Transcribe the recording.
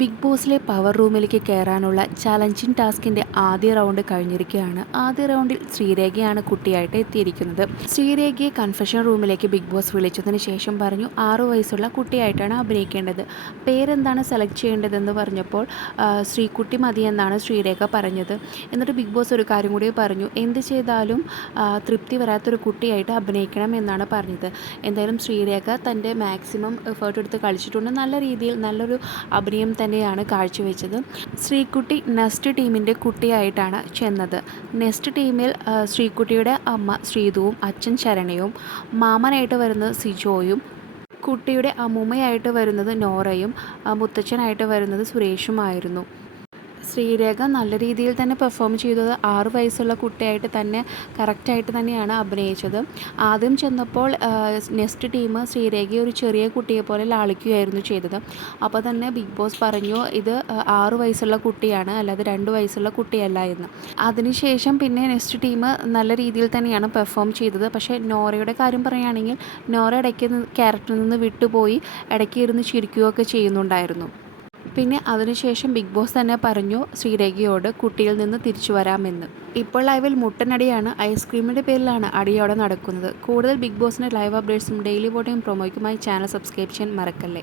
Big ബോസിലെ power റൂമിലേക്ക് കയറാനുള്ള challenging ടാസ്കിൻ്റെ ആദ്യ റൗണ്ട് കഴിഞ്ഞിരിക്കുകയാണ്. ആദ്യ റൗണ്ടിൽ ശ്രീരേഖയാണ് കുട്ടിയായിട്ട് എത്തിയിരിക്കുന്നത്. ശ്രീരേഖയെ കൺഫെഷൻ റൂമിലേക്ക് ബിഗ് ബോസ് വിളിച്ചതിന് ശേഷം പറഞ്ഞു 6 വയസ്സുള്ള കുട്ടിയായിട്ടാണ് അഭിനയിക്കേണ്ടത്. പേരെന്താണ് സെലക്ട് ചെയ്യേണ്ടതെന്ന് പറഞ്ഞപ്പോൾ ശ്രീകുട്ടി മതിയെന്നാണ് ശ്രീരേഖ പറഞ്ഞത്. എന്നിട്ട് ബിഗ് ബോസ് ഒരു കാര്യം കൂടി പറഞ്ഞു, എന്ത് ചെയ്താലും തൃപ്തി വരാത്തൊരു കുട്ടിയായിട്ട് അഭിനയിക്കണം എന്നാണ് പറഞ്ഞത്. എന്തായാലും ശ്രീരേഖ തൻ്റെ മാക്സിമം എഫേർട്ട് എടുത്ത് കളിച്ചിട്ടുണ്ട്. നല്ല രീതിയിൽ നല്ലൊരു അഭിനയം തന്നെയാണ് കാഴ്ചവെച്ചത്. ശ്രീകുട്ടി നെക്സ്റ്റ് ടീമിൻ്റെ കുട്ടിയായിട്ടാണ് ചെന്നത്. നെക്സ്റ്റ് ടീമിൽ ശ്രീകുട്ടിയുടെ അമ്മ ശ്രീതുവും അച്ഛൻ ശരണയും, മാമനായിട്ട് വരുന്നത് സിജോയും, കുട്ടിയുടെ അമ്മൂമ്മയായിട്ട് വരുന്നത് നോറയും, മുത്തച്ഛനായിട്ട് വരുന്നത് സുരേഷുമായിരുന്നു. ശ്രീരേഖ നല്ല രീതിയിൽ തന്നെ പെർഫോം ചെയ്തത്. 6 വയസ്സുള്ള കുട്ടിയായിട്ട് തന്നെ കറക്റ്റായിട്ട് തന്നെയാണ് അഭിനയിച്ചത്. ആദ്യം ചെന്നപ്പോൾ നെക്സ്റ്റ് ടീം ശ്രീരേഖയെ ഒരു ചെറിയ കുട്ടിയെ പോലെ ലാളിക്കുകയായിരുന്നു ചെയ്തത്. അപ്പോൾ തന്നെ ബിഗ് ബോസ് പറഞ്ഞു ഇത് 6 വയസ്സുള്ള കുട്ടിയാണ്, അല്ലാതെ 2 വയസ്സുള്ള കുട്ടിയല്ല എന്ന്. അതിനുശേഷം പിന്നെ നെക്സ്റ്റ് ടീം നല്ല രീതിയിൽ തന്നെയാണ് പെർഫോം ചെയ്തത്. പക്ഷേ നോറയുടെ കാര്യം പറയുകയാണെങ്കിൽ നോറ ഇടയ്ക്ക് ക്യാരക്ടറിൽ നിന്ന് വിട്ടുപോയി ഇടയ്ക്ക് ഇരുന്ന് ചിരിക്കുകയൊക്കെ ചെയ്യുന്നുണ്ടായിരുന്നു. പിന്നെ അതിനുശേഷം ബിഗ് ബോസ് തന്നെ പറഞ്ഞു ശ്രീരേഖയോട് കുട്ടിയിൽ നിന്ന് തിരിച്ചു വരാമെന്ന്. ഇപ്പോൾ ലൈവിൽ മുട്ടനടിയാണ്. ഐസ്ക്രീമിൻ്റെ പേരിലാണ് അടിയോടെ നടക്കുന്നത്. കൂടുതൽ ബിഗ് ബോസിൻ്റെ ലൈവ് അപ്ഡേറ്റ്സും ഡെയിലി വോട്ടിംഗ് പ്രൊമോയ്ക്കുമായി ചാനൽ സബ്സ്ക്രൈബ് ചെയ്യാൻ മറക്കല്ലേ.